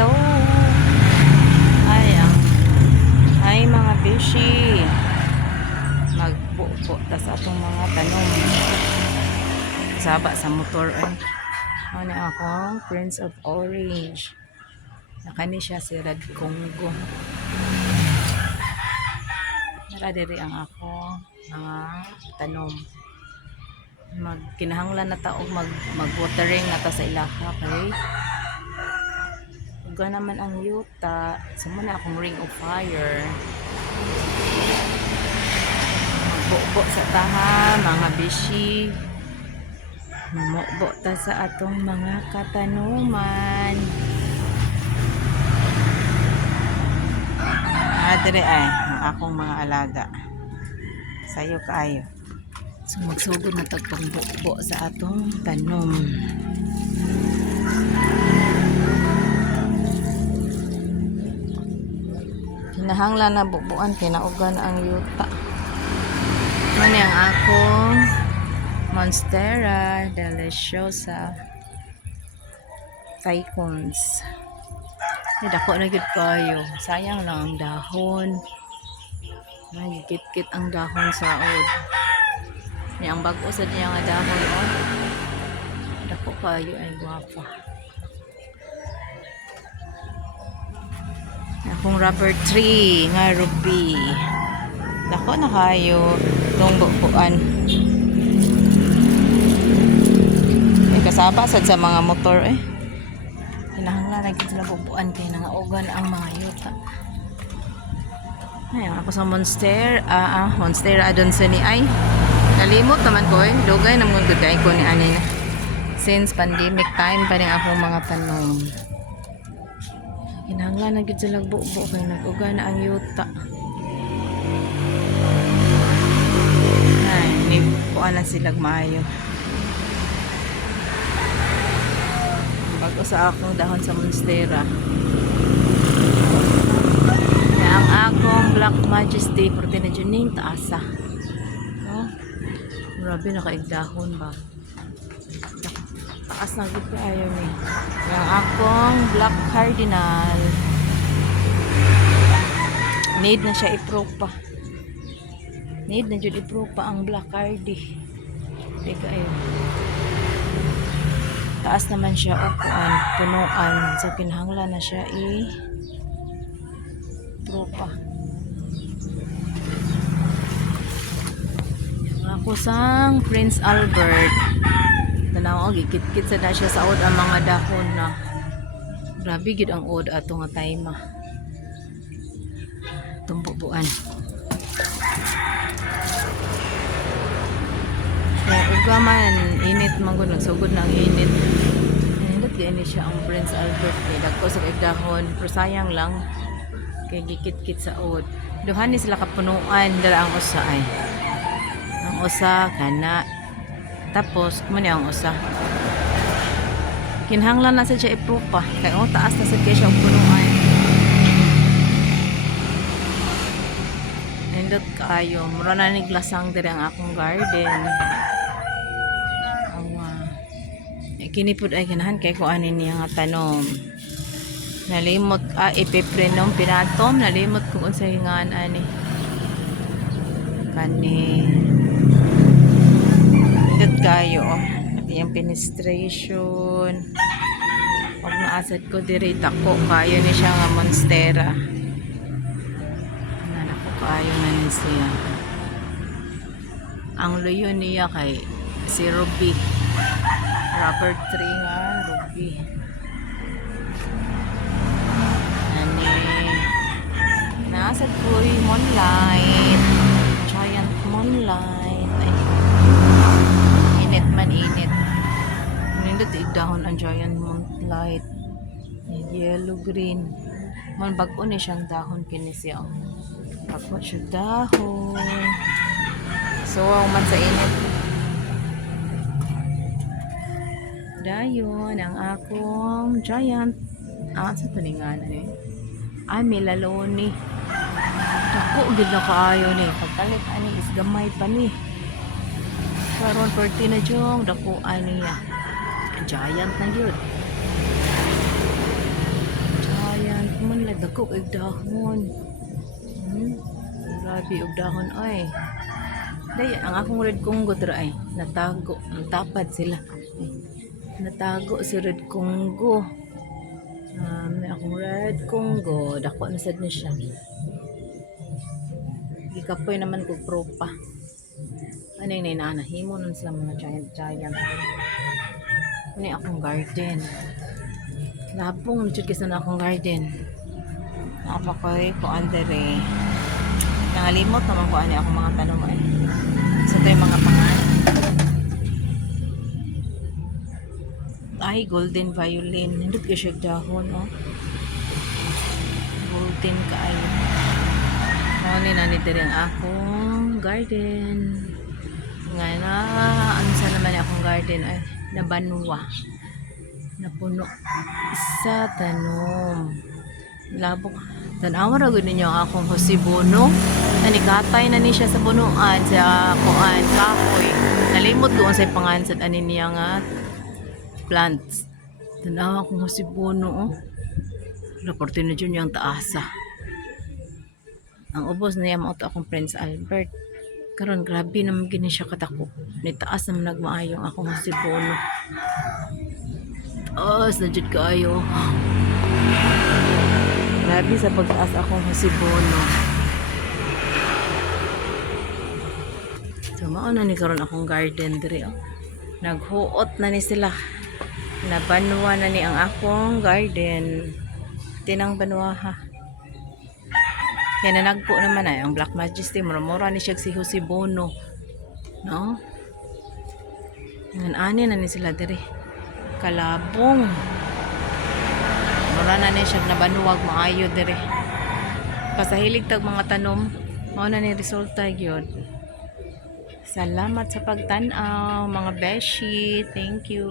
hello. Ay, ay mga beshi. Magbuo ta sa atong mga tanom. Saba sa motor ay. Ano akong Prince of Orange. Nakani siya si Red Congo. Naradiri ang ako mga tanom. Kinahanglan na ta og mag-watering na ta sa ilaha kay uga naman ang yuta. Sumuna akong ring of fire. Magbuo sa taha mga bishi. Mamukbo ta sa atong mga katanuman. Adre ay ang akong mga alaga. Sayo kaayo. So magsugod na tagpangbuo sa atong tanom. Kinahanglan na bubuan kinaugan ang yuta. Mani ang akong Monstera Deliciosa Ficons. Dako na gid kayo. Sayang lang ang dahon. Nagikit-kit ang dahon sa od. Yang bag-o sa niya nga dahon o. Dako kayo ay guwapa. Akong rubber tree nga ruby. Dako na kayo tong buuan. Kasaba sad sa mga motor eh. Kinahanglan na gid sila bubuan kay nangaugan ang mga yuta. Ay, ako sa Monstera adon sa ni ay. Nalimot naman ko eh. Dugay naman gud kay ko ni ani na. Since pandemic time pa ning akong mga tanom. Kinahanglan na gid sila buo kay nag-uga na ang yuta. Ay, ni kuan na sila maayo. Bago sa akong dahon sa Monstera. Ang akong Black Majesty Portinajuning taasa. No? Grabe nakaigdahon ba? Taas na gud kaayo ni. Ang akong Black Cardinal. Need na siya ipropa. Need na jud ipropa ang Black Cardi. Teka ayo. Taas naman siya upuan, punuan. So kinahanglan na siya tropa. Ako sang Prince Albert. Tanaw og gikit-kit sa na siya sa od ang mga dahon na. Grabe gid ang od ato nga tayma. Tumbubuan. Uga man init man gud nagsugod na ang init. Nindot gani siya ang Prince Albert kay dagko sa dahon pero sayang lang kay gikit-kit sa od. Duhan ni sila kapunuan dala ang usa ay. Ang usa kana tapos kumo ni ang usa. Kinahanglan na sa siya ipropa kay taas na sad kay siya og punuan. Nindot kaayo mura na ni glasang diri ang akong garden. Kini pud ay ganahan kay ko ani niya nga tanom. Nalimot ipiprenom pinatom nalimot kung unsay hingaan ani. Kani dud kayo yung penetration. Og naasad ko diri dako kayo ni siya nga Monstera. Nako kayo na ni siya. Ang luyo niya kay si Ruby. Rubber tree nga, ruby. Ani. Nasad ko yung moonlight. Giant moonlight. Ay. Init man init. Nindot igdahon ang giant moonlight. Yellow green. Man bag-o ni siyang dahon kini siya. Bag-o siya dahon. So, man sa init. Dayon ang akong giant sa tulingan ni ay melaloni dako gid na kaayo ni pagkalit ani is gamay pa ni karon 40 na jong dako ani ya giant na gyud Dako og dahon. Hmm. Grabe og dahon ay. Day, ang akong red Congo dra ay natago, natapad sila. Ay, natago si red Congo. May akong red Congo, dako na sad ni siya. Gikapoy naman ko propa. Ano yung nainahimo nun sila mga giant. Ano yung akong garden. Labong jud kisa na akong garden. Napakoy ko andere. Nangalimot naman ko ani akong mga tanong ay. So ito yung mga pangalan. Ay, golden violin. Nindot ka siya dahon, oh. Golden kaayo. Mawani na ni diri ang akong garden. Nga na, ano sa naman akong garden ay nabanwa. Napuno sa tanom. Labok. Tanawa ra gud ninyo ang akong hosibono. Nanikatay na ni siya sa punuan sa kuan kahoy. Nalimot ko ang sa pangan sa anin niya nga plants. Tanawa akong hosibono, oh. Raporte na dyan yung taasa. Ang ubos niya mo akong Prince Albert. Karon grabe naman gini siya katako. Ni taas naman nagmaayong akong hosibono. Taas na dyan kaayo. Grabe sa pagtaas akong hosibono. So mao na ni karon akong garden diri, oh. Naghuot na ni sila. Nabanwa na ni ang akong garden. Tinang banwa ha. Yan na nagpo naman ay ang Black Majesty. Mura-mura ni siya si hosibono. No? Yan ani na ni sila diri. Kalabong. Mura na ni siya nabanwag maayo diri. Pasahilig tag mga tanom. Mao na ni resulta gyud. Salamat sa pagtan-aw mga beshi. Thank you.